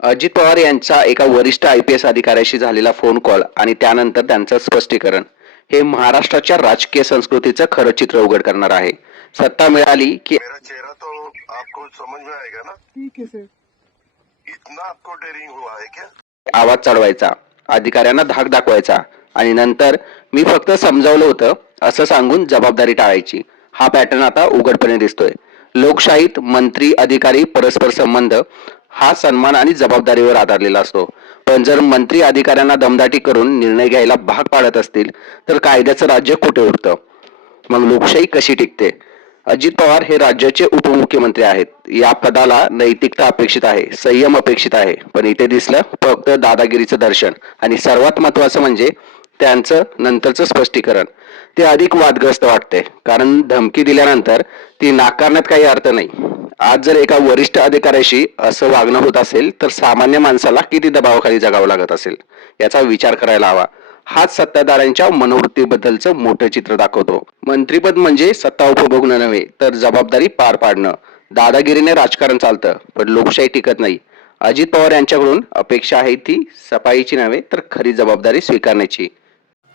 अजित पवार यांचा एका वरिष्ठ आय पी एस अधिकाऱ्याशी झालेला फोन कॉल आणि त्यानंतर त्यांचं स्पष्टीकरण. हे महाराष्ट्राच्या राजकीय संस्कृतीचं खरं चित्र उघड करणार आहे. सत्ता मिळाली की मेरा चेहरा तो आपको समझ में आएगा ना? ठीक है सर इतना आपको डेरिंग हुआ है क्या? आवाज चढवायचा अधिकाऱ्यांना धाक दाखवायचा आणि नंतर मी फक्त समजावलं होतं असं सांगून जबाबदारी टाळायची. हा पॅटर्न आता उघडपणे दिसतोय. लोकशाहीत मंत्री अधिकारी परस्पर संबंध हा सन्मान आणि जबाबदारीवर आधारलेला असतो. पण जर मंत्री अधिकाऱ्यांना दमदाटी करून निर्णय घ्यायला भाग पाडत असतील तर कायद्याचं राज्य कुठे उरतं? मग लोकशाही कशी टिकते? अजित पवार हे राज्याचे उपमुख्यमंत्री आहेत. या पदाला नैतिकता अपेक्षित आहे संयम अपेक्षित आहे. पण इथे दिसलं फक्त दादागिरीचं दर्शन. आणि सर्वात महत्वाचं म्हणजे त्यांचं नंतरचं स्पष्टीकरण. ते अधिक वादग्रस्त वाटते. कारण धमकी दिल्यानंतर ती नाकारण्यात काही अर्थ नाही. आज जर एका वरिष्ठ अधिकाऱ्याशी असं वागणं होत असेल तर सामान्य माणसाला किती दबावाखाली जगावं लागत असेल? याचा विचार करायला हवा. हाच सत्ताधाऱ्यांच्या मनोवृत्तीबद्दलचं मोठं चित्र दाखवतो. मंत्रीपद म्हणजे सत्ता उपभोगणं नव्हे तर जबाबदारी पार पाडणं. दादागिरीने राजकारण चालतं पण लोकशाही टिकत नाही. अजित पवार यांच्याकडून अपेक्षा आहे ती सफाईची नव्हे तर खरी जबाबदारी स्वीकारण्याची.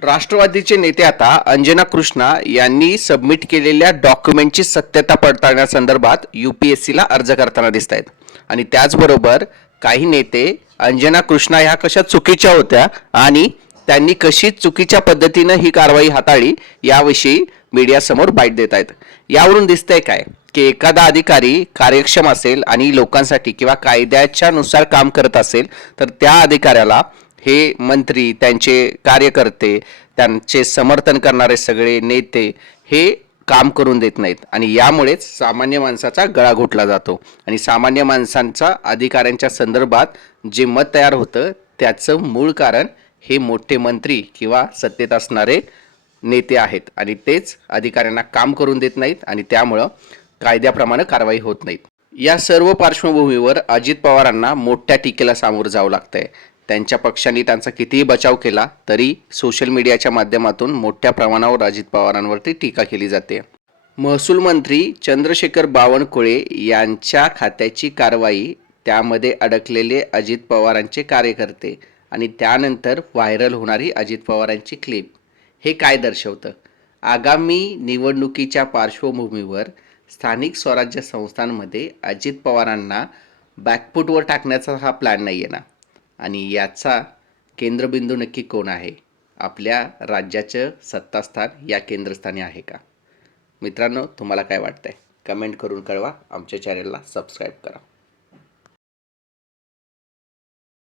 राष्ट्रवादीचे नेते आता अंजना कृष्णा यांनी सबमिट केलेल्या डॉक्युमेंटची सत्यता पडताळण्यासंदर्भात यू पी एस सीला अर्ज करताना दिसत आहेत आणि त्याचबरोबर काही नेते अंजना कृष्णा ह्या कशा चुकीच्या होत्या आणि त्यांनी कशी चुकीच्या पद्धतीनं ही कारवाई हाताळली याविषयी मीडियासमोर बाईट देत आहेत यावरून दिसतंय काय? की एखादा अधिकारी कार्यक्षम असेल आणि लोकांसाठी किंवा कायद्याच्या नुसार काम करत असेल तर त्या अधिकाऱ्याला हे मंत्री त्यांचे कार्यकर्ते त्यांचे समर्थन करणारे सगळे नेते हे काम करून देत नाहीत. आणि यामुळेच सामान्य माणसाचा गळा घोटला जातो. आणि सामान्य माणसांचा अधिकाऱ्यांच्या संदर्भात जे मत तयार होतं त्याचं मूळ कारण हे मोठे मंत्री किंवा सत्तेत असणारे नेते आहेत. आणि तेच अधिकाऱ्यांना काम करून देत नाहीत आणि त्यामुळं कायद्याप्रमाणे कारवाई होत नाहीत. या सर्व पार्श्वभूमीवर अजित पवारांना मोठ्या टीकेला सामोरं जावं लागतंय. त्यांच्या पक्षाने त्यांचा कितीही बचाव केला तरी सोशल मीडियाच्या माध्यमातून मोठ्या प्रमाणावर अजित पवारांवरती टीका केली जाते. महसूल मंत्री चंद्रशेखर बावनकुळे यांच्या खात्याची कारवाई त्यामध्ये अडकलेले अजित पवारांचे कार्यकर्ते आणि त्यानंतर व्हायरल होणारी अजित पवारांची क्लिप. हे काय दर्शवतं? आगामी निवडणुकीच्या पार्श्वभूमीवर स्थानिक स्वराज्य संस्थांमध्ये अजित पवारांना बॅकफूटवर टाकण्याचा हा प्लॅन नाही आहे ना? आणि याचा केंद्रबिंदू नक्की कोण आहे? आपल्या राज्याचं सत्तास्थान या केंद्रस्थानी आहे का? मित्रांनो तुम्हाला काय वाटतंय? कमेंट करून कळवा. आमच्या चॅनलला सबस्क्राईब करा.